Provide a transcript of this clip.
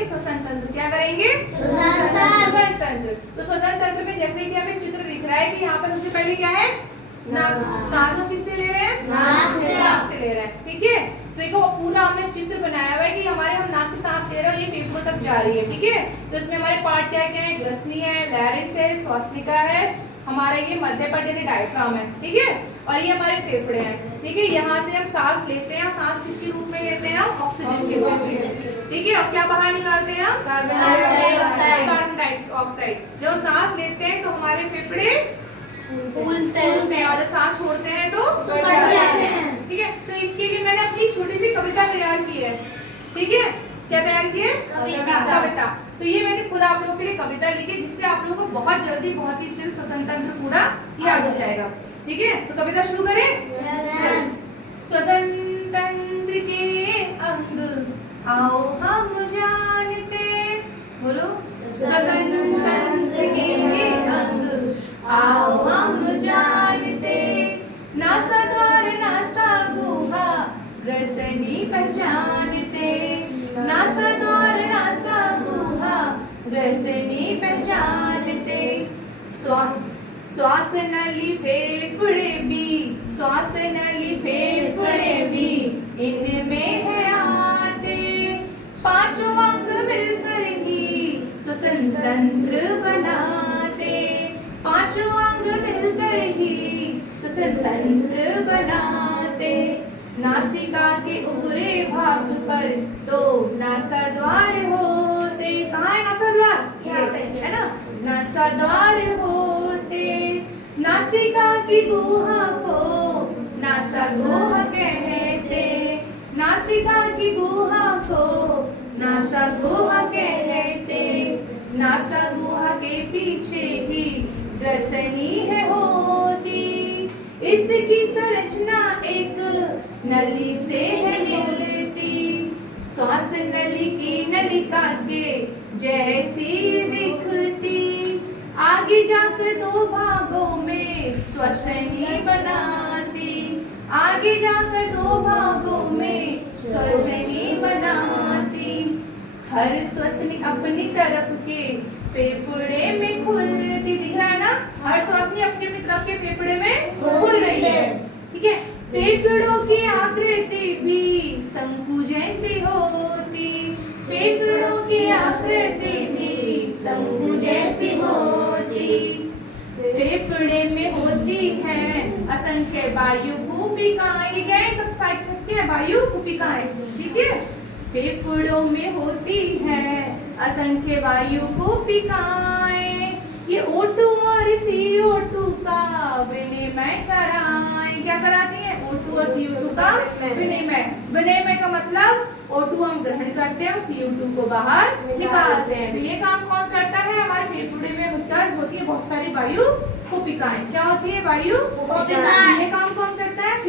करेंगे श्वसन तंत्र। क्या करेंगे? श्वसन तंत्र। तो श्वसन तंत्र में जैसे कि हमें चित्र दिख रहा है कि यहाँ पर सबसे पहले क्या है, सांस किससे ले रहे हैं? नाक से ले रहे हैं। ठीक है, तो देखो पूरा हमने चित्र बनाया हुआ है कि हमारे हम नाक से सांस ले रहे हैं, ये फेफड़ों तक जा रही है। ठीक है, तो इसमें हमारे पार्ट क्या क्या है? ग्रसनी है, लैरिंक्स है, श्वसनिका है, हमारा ये मध्य पट यानी डायफ्राम है। ठीक है, और ये हमारे फेफड़े हैं। ठीक है, यहाँ से हम सांस लेते हैं, सांस किसके रूप में लेते हैं? ऑक्सीजन के रूप में। ठीक है, और क्या बाहर निकालते हैं? Carbon dioxide. जब सांस लेते हैं तो हमारे फेफड़े फूलते हैं और जब सांस छोड़ते हैं तो सूखते हैं। ठीक है, तो इसके लिए मैंने अपनी छोटी सी कविता तैयार की है। ठीक है, क्या तैयार की है? कविता। तो ये मैंने खुद आप लोगों के लिए कविता लिखी है, जिससे आप लोगों को बहुत जल्दी बहुत ही अच्छे से श्वसन तंत्र पूरा याद हो जाएगा। ठीक है, तो कविता शुरू करें। श्वसन तंत्र के अंग आओ हम जानते, बोलो। श्वसन तंत्र के अंग आओ हम जानते, नासा द्वार नासा गुहा ग्रसनी पहचानते, नासा द्वार नासा गुहा ग्रसनी पहचानते। श्वास नली फेफड़े भी, श्वास नली फेफड़े भी इनमें है आते, पांचों अंग मिलकर ही श्वसन तंत्र बनाते, पांचों अंग मिलकर ही श्वसन तंत्र बनाते। नासिका के ऊपरी भाग पर दो नासा द्वार होते, कहाँ है नासा द्वार? है ना, नासा द्वार होते, नासिका की गुहा को नासा गुहा कहते, नासिका की गुहा को नासा गुहा कहते, नासा गुहा के पीछे ही ग्रसनी है होती, इसकी संरचना एक नली से है मिलती, श्वास नली की नलिका के जैसी दिखती, आगे जाकर दो भागों में श्वसनी बनाती, आगे जाकर दो भागों में श्वसनी बनाती। हर श्वसनी अपनी तरफ के फेफड़े में खुलती, दिख रहा है ना, हर श्वसनी अपनी अपनी तरफ के फेफड़े में खुल रही है। ठीक है, फेफड़ों की आकृति भी शंकु जैसी होती, फेफड़ों की आकृति भी शंकु जैसी होती, फेफड़े में होती है असंख्य वायु कूपिकाएं, ये क्या है? सब साइड सबके वायु कूपिकाएं। ठीक है, फेफड़ों में होती है असंख्य वायु कूपिकाएं, ये O2 और CO2 का विनिमय कराएं। क्या कराती हैं? O2 और CO2 का विनिमय। विनिमय का मतलब O2 हम ग्रहण करते हैं और CO2 को बाहर निकालते हैं। तो ये काम कौन करता है? हमारे फेफड़े में होती है बहुत सारी वायु कूपिकाएं। क्या होती है? वायु कूपिकाएं। ये काम कौन करता है?